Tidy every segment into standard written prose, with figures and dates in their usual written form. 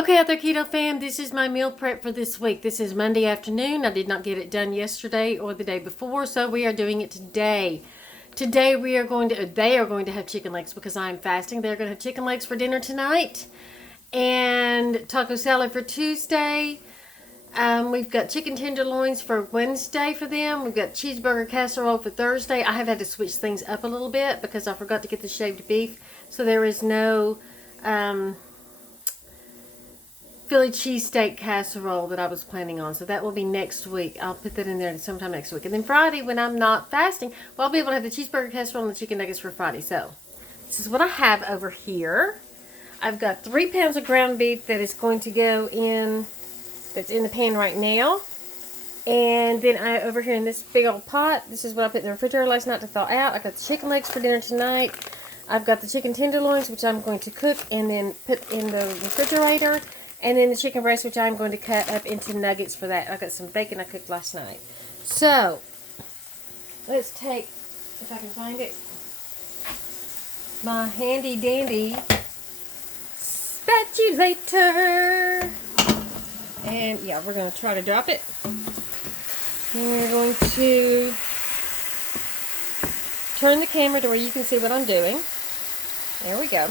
Okay, out there, Keto fam, this is my meal prep for this week. This is Monday afternoon. I did not get it done yesterday or the day before, so we are doing it today. Today they are going to have chicken legs because I'm fasting. They're going to have chicken legs for dinner tonight and taco salad for Tuesday. We've got chicken tenderloins for Wednesday for them. We've got cheeseburger casserole for Thursday. I have had to switch things up a little bit because I forgot to get the shaved beef, so there is no Philly cheesesteak casserole that I was planning on. So that will be next week. I'll put that in there sometime next week. And then Friday, when I'm not fasting, well, I'll be able to have the cheeseburger casserole and the chicken nuggets for Friday. So this is what I have over here. I've got 3 pounds of ground beef that is going to go in, that's in the pan right now. And then over here in this big old pot, this is what I put in the refrigerator last night to thaw out. I've got the chicken legs for dinner tonight. I've got the chicken tenderloins, which I'm going to cook and then put in the refrigerator. And then the chicken breast, which I'm going to cut up into nuggets for that. I've got some bacon I cooked last night. So, let's take, if I can find it, my handy dandy spatulator. And yeah, we're going to try to drop it. And we're going to turn the camera to where you can see what I'm doing. There we go.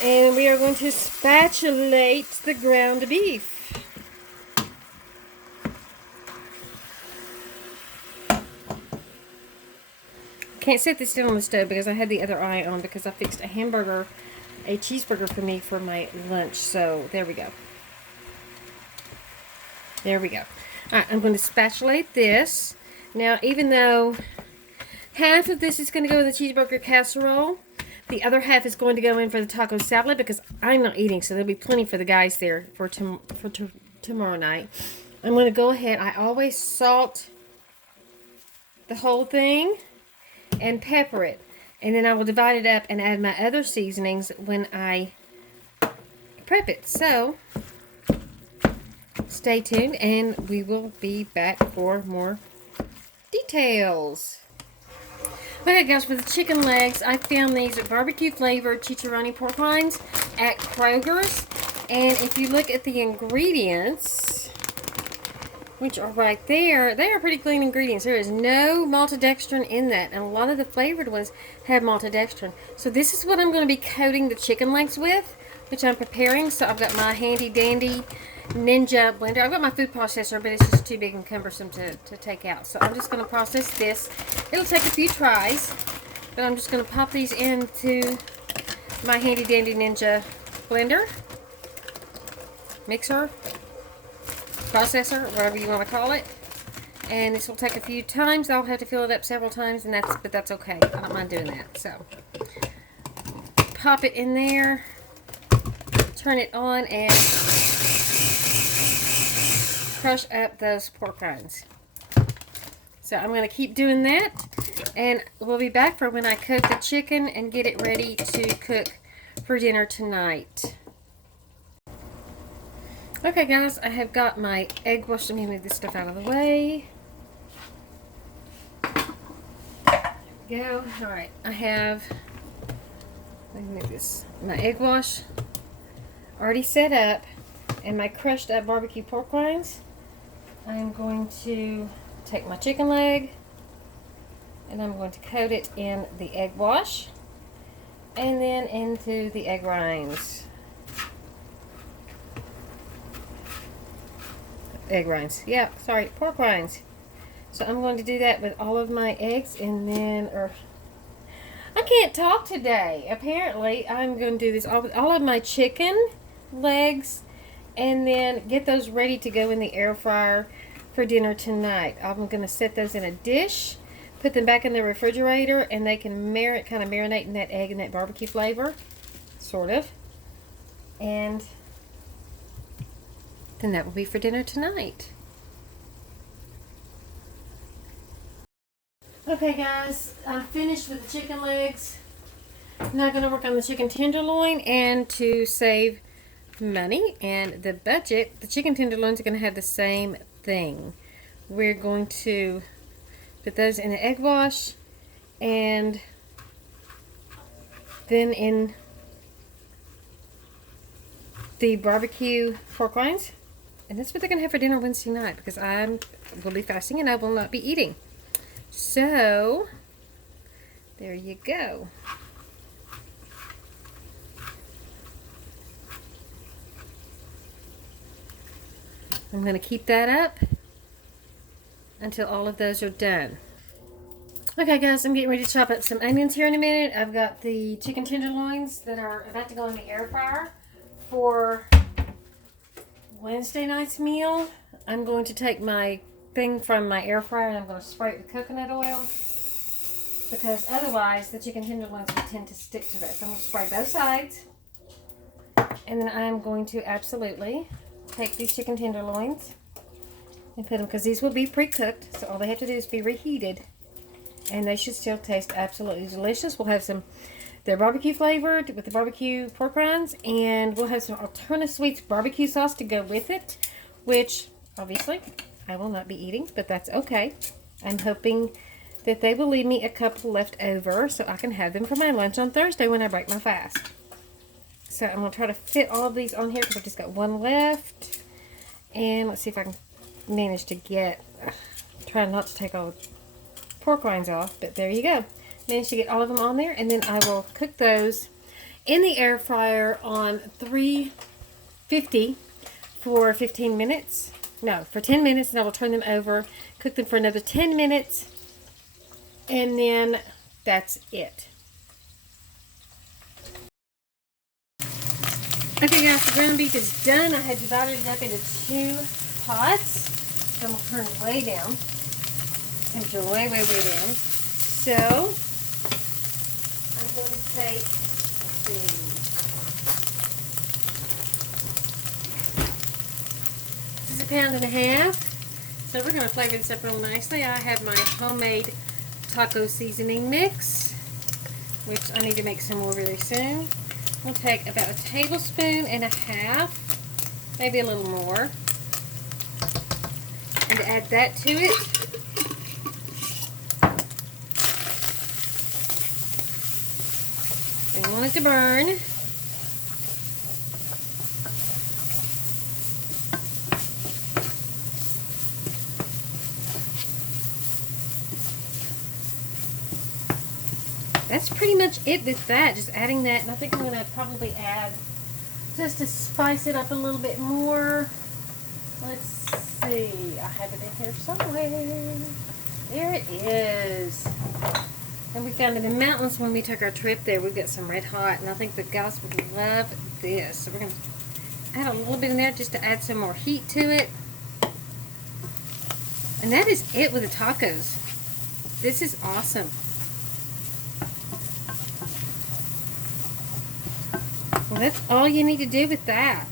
And we are going to spatulate the ground beef. Can't set this down on the stove because I had the other eye on because I fixed a cheeseburger for me for my lunch. So there we go. There we go. Alright, I'm going to spatulate this. Now, even though half of this is going to go in the cheeseburger casserole, the other half is going to go in for the taco salad because I'm not eating, so there'll be plenty for the guys there for tomorrow night. I'm going to go ahead. I always salt the whole thing and pepper it. And then I will divide it up and add my other seasonings when I prep it. So, stay tuned and we will be back for more details. Okay guys, for the chicken legs, I found these barbecue flavored chicharroni pork rinds at Kroger's. And if you look at the ingredients, which are right there, they are pretty clean ingredients. There is no maltodextrin in that. And a lot of the flavored ones have maltodextrin. So this is what I'm going to be coating the chicken legs with, which I'm preparing. So I've got my handy dandy Ninja blender. I've got my food processor, but it's just too big and cumbersome to take out. So I'm just going to process this. It'll take a few tries, but I'm just going to pop these into my handy dandy Ninja blender, mixer, processor, whatever you want to call it. And this will take a few times. I'll have to fill it up several times, but that's okay. I don't mind doing that. So pop it in there, turn it on, and crush up those pork rinds. So I'm going to keep doing that, and we'll be back for when I cook the chicken and get it ready to cook for dinner tonight. Okay guys, I have got my egg wash. Let me move this stuff out of the way. There we go. Alright, I have, let me move this, my egg wash already set up, and my crushed up barbecue pork rinds. I'm going to take my chicken leg and I'm going to coat it in the egg wash and then into the egg rinds. Pork rinds. So I'm going to do that with all of my eggs, and then, I can't talk today. Apparently, I'm going to do this all with all of my chicken legs, and then get those ready to go in the air fryer for dinner tonight. I'm going to set those in a dish, put them back in the refrigerator, and they can kind of marinate in that egg and that barbecue flavor, sort of. And then that will be for dinner tonight. Okay guys, I'm finished with the chicken legs. Now I'm going to work on the chicken tenderloin, and to save money and the budget, the chicken tenderloins are going to have the same thing. We're going to put those in the egg wash and then in the barbecue pork rinds. And that's what they're going to have for dinner Wednesday night, because I will be fasting and I will not be eating. So, there you go. I'm going to keep that up until all of those are done. Okay guys, I'm getting ready to chop up some onions here in a minute. I've got the chicken tenderloins that are about to go in the air fryer for Wednesday night's meal. I'm going to take my thing from my air fryer and I'm going to spray it with coconut oil, because otherwise the chicken tenderloins will tend to stick to this. I'm going to spray both sides, and then I'm going to absolutely take these chicken tenderloins and put them, because these will be pre-cooked, so all they have to do is be reheated, and they should still taste absolutely delicious. We'll have some, they're barbecue flavored with the barbecue pork rinds, and we'll have some Alterna Sweets barbecue sauce to go with it, which obviously I will not be eating, but that's okay. I'm hoping that they will leave me a couple left over so I can have them for my lunch on Thursday when I break my fast. So I'm going to try to fit all of these on here, because I've just got one left. And let's see if I can manage to get, try not to take all the pork rinds off, but there you go. Managed to get all of them on there, and then I will cook those in the air fryer on 350 for 15 minutes. No, for 10 minutes, and I will turn them over, cook them for another 10 minutes, and then that's it. Okay guys, the ground beef is done. I had divided it up into 2 pots. So I'm going to turn it way down. And way down. So, I'm going to take this is 1.5 pounds. So we're going to flavor this up real nicely. I have my homemade taco seasoning mix, which I need to make some more really soon. We'll take about 1.5 tablespoons, maybe a little more, and add that to it. We want it to burn. That's pretty much it with that, just adding that, and I think I'm going to probably add, just to spice it up a little bit more, let's see, I have it in here somewhere, there it is, and we found it in the mountains when we took our trip there. We've got some Red Hot, and I think the guys would love this, so we're going to add a little bit in there just to add some more heat to it, and that is it with the tacos. This is awesome. Well, that's all you need to do with that.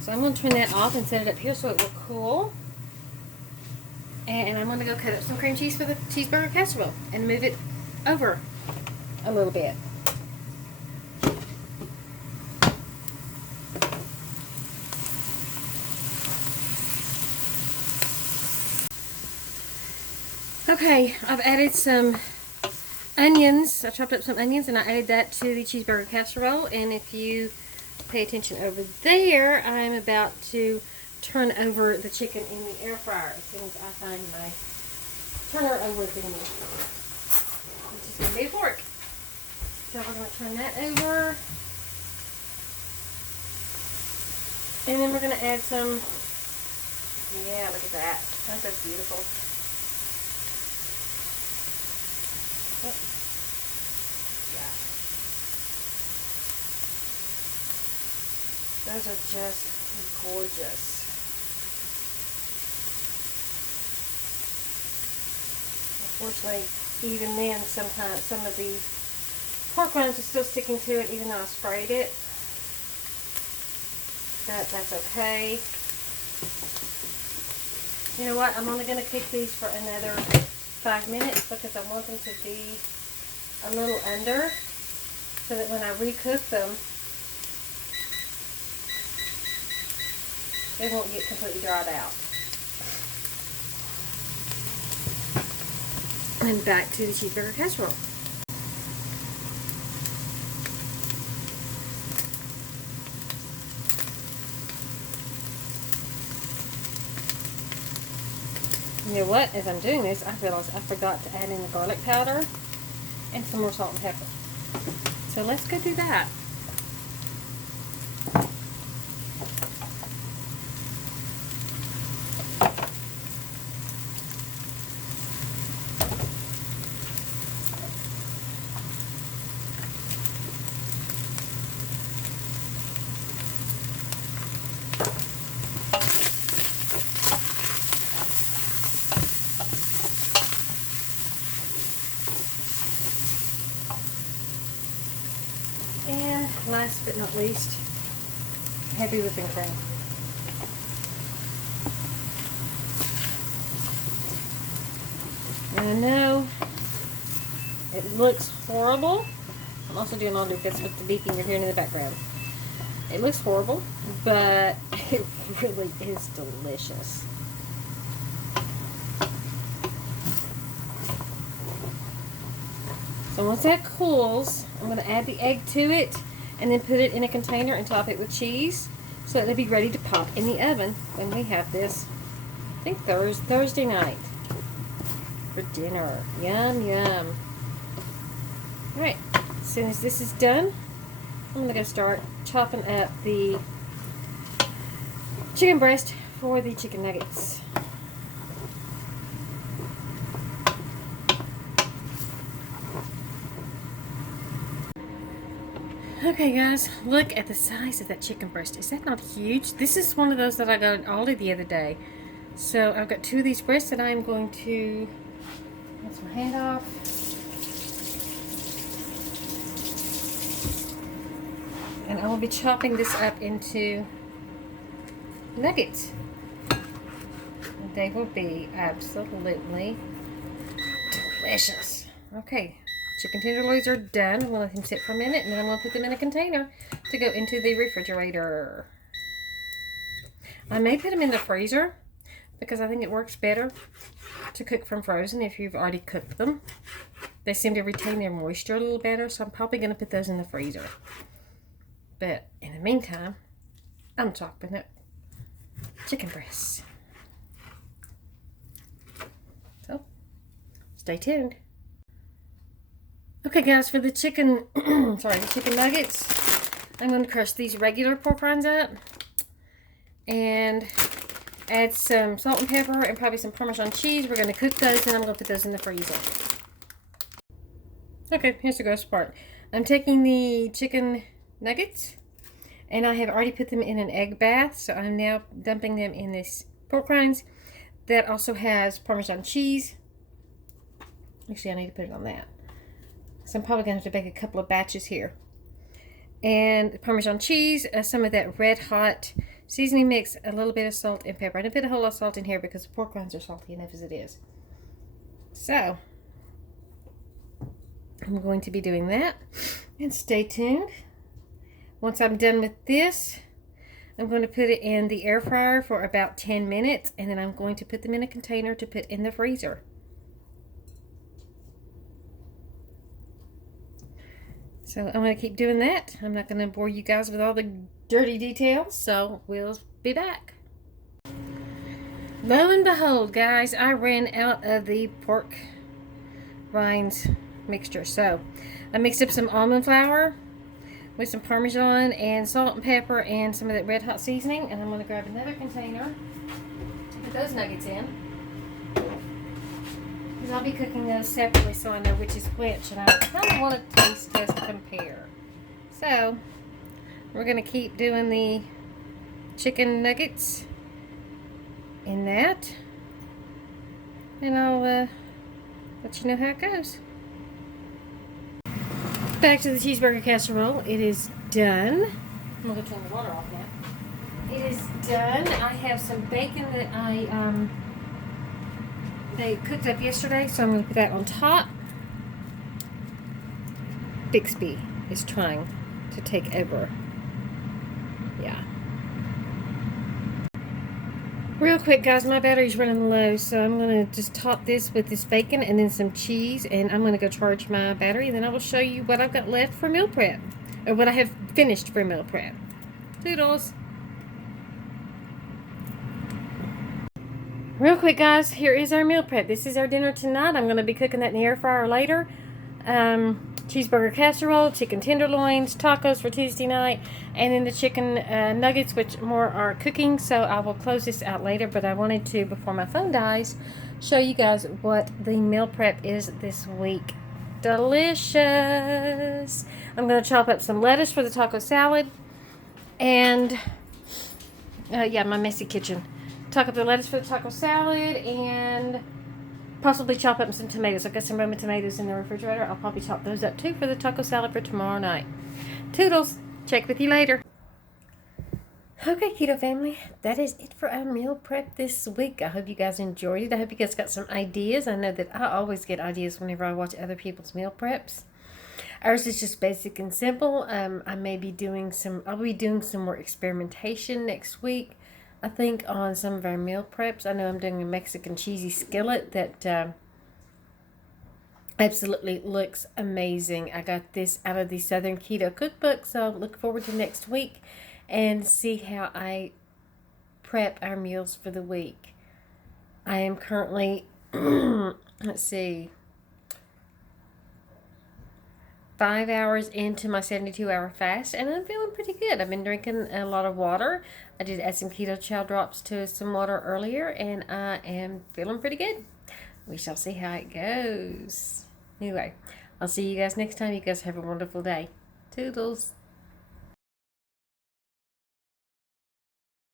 So I'm going to turn that off and set it up here so it will cool. And I'm going to go cut up some cream cheese for the cheeseburger casserole and move it over a little bit. Okay, I've added some onions. I chopped up some onions and I added that to the cheeseburger casserole. And if you pay attention over there, I'm about to turn over the chicken in the air fryer as soon as I find my turner over thingy, which is going to be a fork. So we're going to turn that over. And then we're going to add some, yeah, look at that. I think that's beautiful. Those are just gorgeous. Unfortunately, even then, sometimes some of the pork rinds are still sticking to it, even though I sprayed it. But that's okay. You know what? I'm only going to cook these for another 5 minutes because I want them to be a little under, so that when I recook them, they won't get completely dried out. And back to the cheeseburger casserole. You know what? As I'm doing this, I realized I forgot to add in the garlic powder and some more salt and pepper. So let's go do that. And last but not least, heavy whipping cream. And I know it looks horrible. I'm also doing all the bits with the beeping you're hearing in the background. It looks horrible, but it really is delicious. So once that cools, I'm going to add the egg to it and then put it in a container and top it with cheese so it'll be ready to pop in the oven when we have this, I think Thursday night for dinner. Yum, yum. Alright, as soon as this is done, I'm going to start chopping up the chicken breast for the chicken nuggets. Okay guys, look at the size of that chicken breast. Is that not huge? This is one of those that I got at Aldi the other day. So I've got 2 of these breasts that I'm going to rinse my hand off. And I will be chopping this up into nuggets. They will be absolutely delicious. Okay. Chicken tenderloins are done. I'm going to let them sit for a minute, and then I'm going to put them in a container to go into the refrigerator. I may put them in the freezer because I think it works better to cook from frozen if you've already cooked them. They seem to retain their moisture a little better, so I'm probably going to put those in the freezer. But in the meantime, I'm chopping up chicken breasts. So, stay tuned. Okay guys, for the chicken, the chicken nuggets, I'm going to crush these regular pork rinds up and add some salt and pepper and probably some Parmesan cheese. We're going to cook those and I'm going to put those in the freezer. Okay, here's the gross part. I'm taking the chicken nuggets and I have already put them in an egg bath, so I'm now dumping them in this pork rinds that also has Parmesan cheese. Actually, I need to put it on that. So I'm probably going to have to bake a couple of batches here. And Parmesan cheese, some of that red hot seasoning mix, a little bit of salt and pepper. I didn't put a whole lot of salt in here because the pork rinds are salty enough as it is. So, I'm going to be doing that. And stay tuned. Once I'm done with this, I'm going to put it in the air fryer for about 10 minutes. And then I'm going to put them in a container to put in the freezer. So I'm going to keep doing that. I'm not going to bore you guys with all the dirty details, so we'll be back. Lo and behold, guys, I ran out of the pork rinds mixture. So I mixed up some almond flour with some Parmesan and salt and pepper and some of that red hot seasoning. And I'm going to grab another container to put those nuggets in. I'll be cooking those separately so I know which is which, and I kind of want to taste test compare. So we're going to keep doing the chicken nuggets in that, and I'll let you know how it goes. Back to the cheeseburger casserole. It is done. I'm going to turn the water off now. It is done. I have some bacon that they cooked up yesterday, so I'm going to put that on top. Bixby is trying to take over. Yeah. Real quick, guys, my battery's running low, so I'm going to just top this with this bacon and then some cheese, and I'm going to go charge my battery, and then I will show you what I've got left for meal prep, or what I have finished for meal prep. Toodles! Real quick, guys, here is our meal prep. This is our dinner tonight. I'm going to be cooking that in the air fryer later. Cheeseburger casserole, chicken tenderloins, tacos for Tuesday night, and then the chicken nuggets, which more are cooking. So I will close this out later, but I wanted to, before my phone dies, show you guys what the meal prep is this week. Delicious! I'm going to chop up some lettuce for the taco salad, and yeah, my messy kitchen. Chop up the lettuce for the taco salad and possibly chop up some tomatoes. I've got some Roma tomatoes in the refrigerator. I'll probably chop those up too for the taco salad for tomorrow night. Toodles. Check with you later. Okay, Keto family, that is it for our meal prep this week. I hope you guys enjoyed it. I hope you guys got some ideas. I know that I always get ideas whenever I watch other people's meal preps. Ours is just basic and simple. I'll be doing some more experimentation next week, I think, on some of our meal preps. I know I'm doing a Mexican cheesy skillet that absolutely looks amazing. I got this out of the Southern Keto Cookbook, so look forward to next week and see how I prep our meals for the week. I am currently, let's see, 5 hours into my 72-hour fast, and I'm feeling pretty good. I've been drinking a lot of water. I did add some Keto Chow drops to some water earlier, and I am feeling pretty good. We shall see how it goes. Anyway, I'll see you guys next time. You guys have a wonderful day. Toodles.